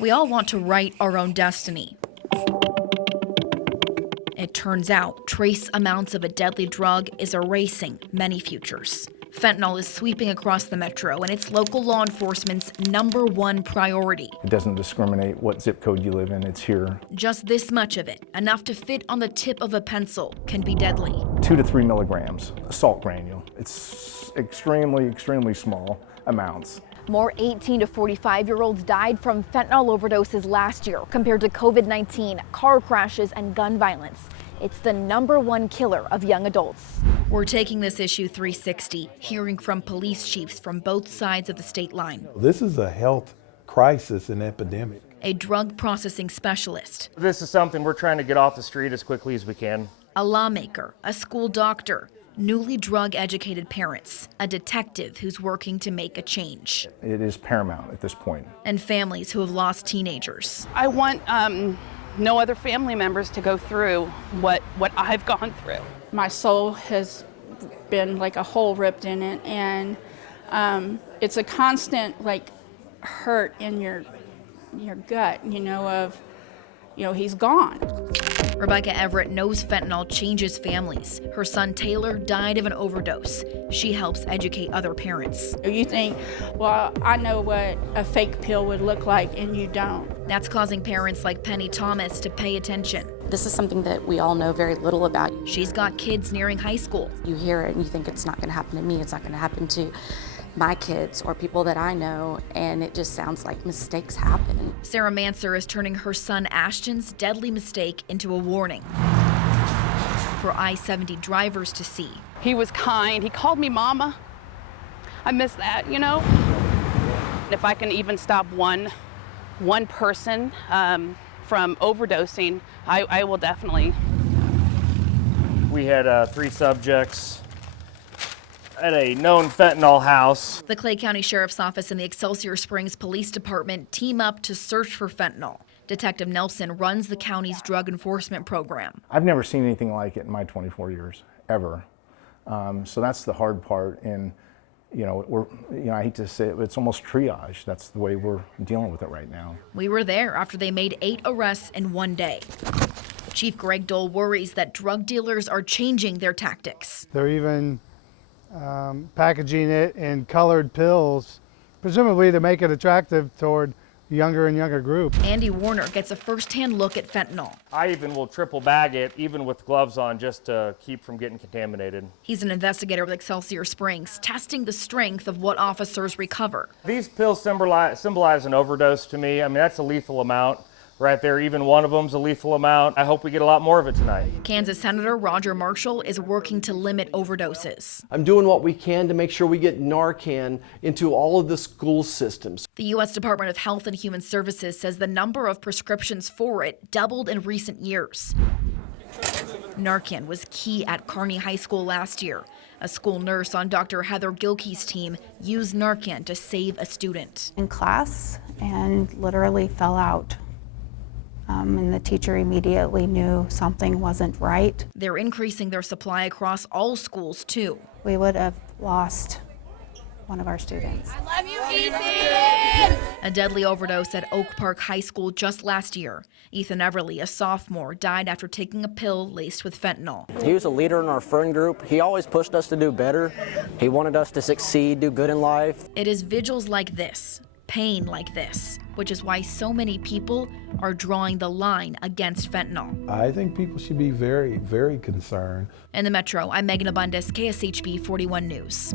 We all want to write our own destiny. It turns out trace amounts of a deadly drug is erasing many futures. Fentanyl is sweeping across the metro, and it's local law enforcement's #1 priority. It doesn't discriminate what zip code you live in, it's here. Just this much of it, enough to fit on the tip of a pencil, can be deadly. 2 to 3 milligrams, a salt granule. It's extremely small amounts. More 18 to 45-year-olds died from fentanyl overdoses last year compared to COVID-19, car crashes, and gun violence. It's the #1 killer of young adults. We're taking this issue 360, hearing from police chiefs from both sides of the state line. This is a health crisis and epidemic. A drug processing specialist. This is something we're trying to get off the street as quickly as we can. A lawmaker, a school doctor, newly drug-educated parents, a detective who's working to make a change. It is paramount at this point. And families who have lost teenagers. I want no other family members to go through what I've gone through. My soul has been like a hole ripped in it, and it's a constant hurt in your gut, he's gone. Rebecca Everett knows fentanyl changes families. Her son Taylor died of an overdose. She helps educate other parents. You think, well, I know what a fake pill would look like, and you don't. That's causing parents like Penny Thomas to pay attention. This is something that we all know very little about. She's got kids nearing high school. You hear it and you think it's not going to happen to me, it's not going to happen to my kids or people that I know, and it just sounds like mistakes happen. Sarah Manser is turning her son Ashton's deadly mistake into a warning for I-70 drivers to see. He was kind. He called me mama. I miss that, If I can even stop one person from overdosing, I will definitely. We had 3 subjects at a known fentanyl house. The Clay County Sheriff's Office and the Excelsior Springs Police Department team up to search for fentanyl. Detective Nelson runs the county's drug enforcement program. I've never seen anything like it in my 24 years, ever. So that's the hard part, and I hate to say it, but it's almost triage. That's the way we're dealing with it right now. We were there after they made 8 arrests in one day. Chief Greg Dole worries that drug dealers are changing their tactics. They're even packaging it in colored pills, presumably to make it attractive toward a younger and younger group. Andy Warner gets a first-hand look at fentanyl. I even will triple bag it, even with gloves on, just to keep from getting contaminated. He's an investigator with Excelsior Springs, testing the strength of what officers recover. These pills symbolize an overdose to me. I mean, that's a lethal amount right there. Even one of them's a lethal amount. I hope we get a lot more of it tonight. Kansas Senator Roger Marshall is working to limit overdoses. I'm doing what we can to make sure we get Narcan into all of the school systems. The U.S. Department of Health and Human Services says the number of prescriptions for it doubled in recent years. Narcan was key at Kearney High School last year. A school nurse on Dr. Heather Gilkey's team used Narcan to save a student. In class and literally fell out. And the teacher immediately knew something wasn't right. They're increasing their supply across all schools, too. We would have lost one of our students. I love you, Ethan! A deadly overdose at Oak Park High School just last year. Ethan Everly, a sophomore, died after taking a pill laced with fentanyl. He was a leader in our friend group. He always pushed us to do better. He wanted us to succeed, do good in life. It is vigils like this, pain like this, which is why so many people are drawing the line against fentanyl. I think people should be very, very concerned. In the Metro, I'm Megan Abundis, KSHB 41 News.